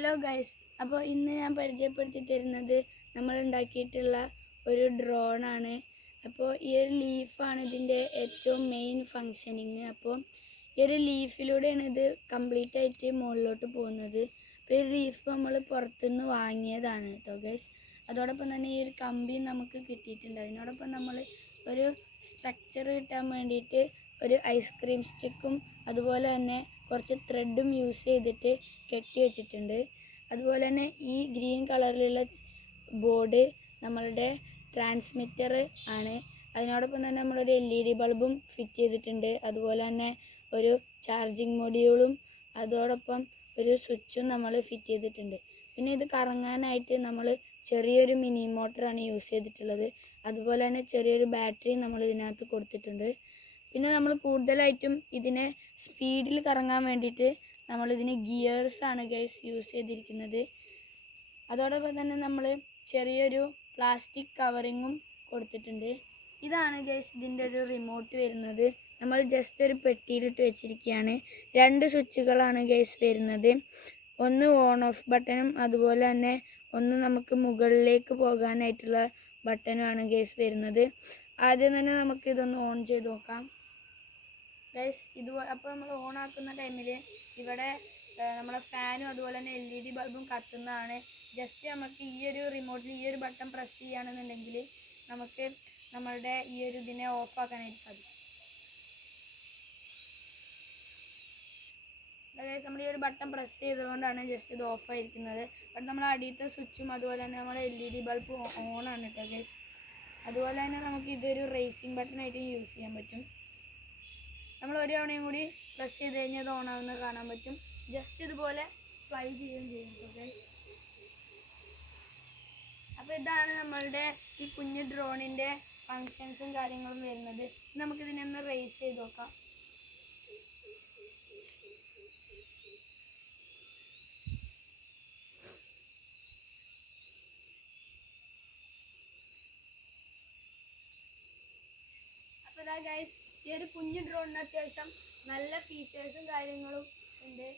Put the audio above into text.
Hello guys, അപ്പോൾ ഇന്ന് ഞാൻ പരിചയപ്പെടുത്തി തരുന്നത് നമ്മൾ ഉണ്ടാക്കിയിട്ടുള്ള ഒരു ഡ്രോണാണ്. അപ്പോൾ ഈ ഒരു ലീഫാണ് ഇതിൻ്റെ ഏറ്റവും മെയിൻ ഫങ്ഷനിങ്. അപ്പോൾ ഈ ഒരു ലീഫിലൂടെയാണ് ഇത് കംപ്ലീറ്റ് ആയിട്ട് മുകളിലോട്ട് പോകുന്നത്. അപ്പോൾ ഈ ലീഫ് നമ്മൾ പുറത്തുനിന്ന് വാങ്ങിയതാണ് കേട്ടോ ഗൈസ്. അതോടൊപ്പം തന്നെ ഈ ഒരു കമ്പി നമുക്ക് കിട്ടിയിട്ടുണ്ട്. അതിനോടൊപ്പം നമ്മൾ ഒരു സ്ട്രക്ചർ കിട്ടാൻ വേണ്ടിയിട്ട് ഒരു ഐസ്ക്രീം സ്റ്റിക്കും അതുപോലെ തന്നെ കുറച്ച് ത്രെഡും യൂസ് ചെയ്തിട്ട് കെട്ടി വെച്ചിട്ടുണ്ട്. അതുപോലെ തന്നെ ഈ ഗ്രീൻ കളറിലുള്ള ബോർഡ് നമ്മളുടെ ട്രാൻസ്മിറ്റർ ആണ്. അതിനോടൊപ്പം തന്നെ നമ്മളൊരു LED ബൾബും ഫിറ്റ് ചെയ്തിട്ടുണ്ട്. അതുപോലെ തന്നെ ഒരു ചാർജിങ് മൊഡ്യൂളും അതോടൊപ്പം ഒരു സ്വിച്ചും നമ്മൾ ഫിറ്റ് ചെയ്തിട്ടുണ്ട്. പിന്നെ ഇത് കറങ്ങാനായിട്ട് നമ്മൾ ചെറിയൊരു മിനി മോട്ടറാണ് യൂസ് ചെയ്തിട്ടുള്ളത്. അതുപോലെ തന്നെ ചെറിയൊരു ബാറ്ററി നമ്മൾ ഇതിനകത്ത് കൊടുത്തിട്ടുണ്ട്. പിന്നെ നമ്മൾ കൂടുതലായിട്ടും ഇതിനെ സ്പീഡിൽ കറങ്ങാൻ വേണ്ടിയിട്ട് നമ്മളിതിന് ഗിയേഴ്സാണ് ഗൈസ് യൂസ് ചെയ്തിരിക്കുന്നത്. അതോടൊപ്പം തന്നെ നമ്മൾ ചെറിയൊരു പ്ലാസ്റ്റിക് കവറിങ്ങും കൊടുത്തിട്ടുണ്ട്. ഇതാണ് ഗൈസ് ഇതിൻ്റെ ഒരു റിമോട്ട് വരുന്നത്. നമ്മൾ ജസ്റ്റ് ഒരു പെട്ടിയിലിട്ട് വെച്ചിരിക്കുകയാണ്. 2 സ്വിച്ചുകളാണ് ഗൈസ് വരുന്നത്. ഒന്ന് ഓൺ ഓഫ് ബട്ടണും അതുപോലെ തന്നെ ഒന്ന് നമുക്ക് മുകളിലേക്ക് പോകാനായിട്ടുള്ള ബട്ടനുമാണ് ഗൈസ് വരുന്നത്. ആദ്യം തന്നെ നമുക്ക് ഇതൊന്ന് ഓൺ ചെയ്ത് നോക്കാം ഗൈസ്. ഇതുപോലെ അപ്പോൾ നമ്മൾ ഓൺ ആക്കുന്ന ടൈമിൽ ഇവിടെ നമ്മളെ ഫാനും അതുപോലെ തന്നെ LED ബൾബും കത്തുന്നതാണ്. ജസ്റ്റ് നമുക്ക് ഈ ഒരു റിമോട്ടിൽ ഈ ഒരു ബട്ടൺ പ്രസ് ചെയ്യുകയാണെന്നുണ്ടെങ്കിൽ നമുക്ക് നമ്മളുടെ ഈ ഒരു ഇതിനെ ഓഫാക്കാനായിട്ട് സാധിക്കും. അതായത് നമ്മൾ ഈ ഒരു ബട്ടൺ പ്രസ് ചെയ്തുകൊണ്ടാണ് ജസ്റ്റ് ഇത് ഓഫായിരിക്കുന്നത്. ബട്ട് നമ്മൾ അടിയത്തെ സ്വിച്ചും അതുപോലെ തന്നെ നമ്മൾ LED ബൾബ് ഓണാണ് കേട്ടോ ഗൈസ്. അതുപോലെ തന്നെ നമുക്ക് ഇതൊരു റേസിംഗ് ബട്ടണായിട്ട് യൂസ് ചെയ്യാൻ പറ്റും. നമ്മൾ ഒരു തവണയും കൂടി പ്രസ് ചെയ്ത് കഴിഞ്ഞാൽ ഇത് ഓണാവുന്നത് കാണാൻ പറ്റും. ജസ്റ്റ് ഇതുപോലെ ഫ്ലൈ ചെയ്യുകയും ചെയ്യും ഓക്കെ. അപ്പോൾ ഇതാണ് നമ്മളുടെ ഈ കുഞ്ഞു ഡ്രോണിൻ്റെ ഫങ്ഷൻസും കാര്യങ്ങളും വരുന്നത്. നമുക്കിതിനൊന്ന് റേസ് ചെയ്ത് നോക്കാം. അപ്പോൾ ഇതാ ഗൈസ്, ഈ ഒരു കുഞ്ഞു ഡ്രോണിന് അത്യാവശ്യം നല്ല ഫീച്ചേഴ്സും കാര്യങ്ങളും ഉണ്ട്.